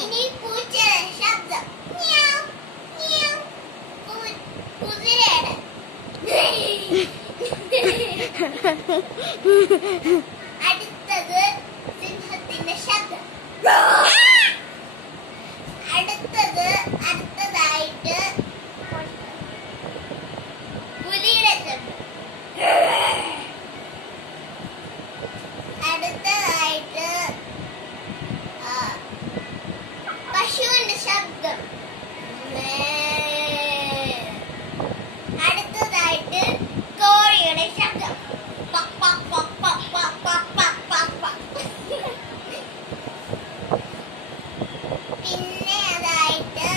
ഇനി പൂച്ചയുടെ ശബ്ദം. മ്യാവ്, മ്യാവ്. കുതിരയുടെ. അടുത്തത് സിംഹത്തിന്റെ ശബ്ദം. അടുത്തതായിട്ട് പുലിയുടെ ശബ്ദം. അടുത്തതായിട്ട് പശുവിന്റെ ശബ്ദം. അടുത്തതായിട്ട് കോഴിയുടെ ശബ്ദം. പിന്നെ അതായിട്ട്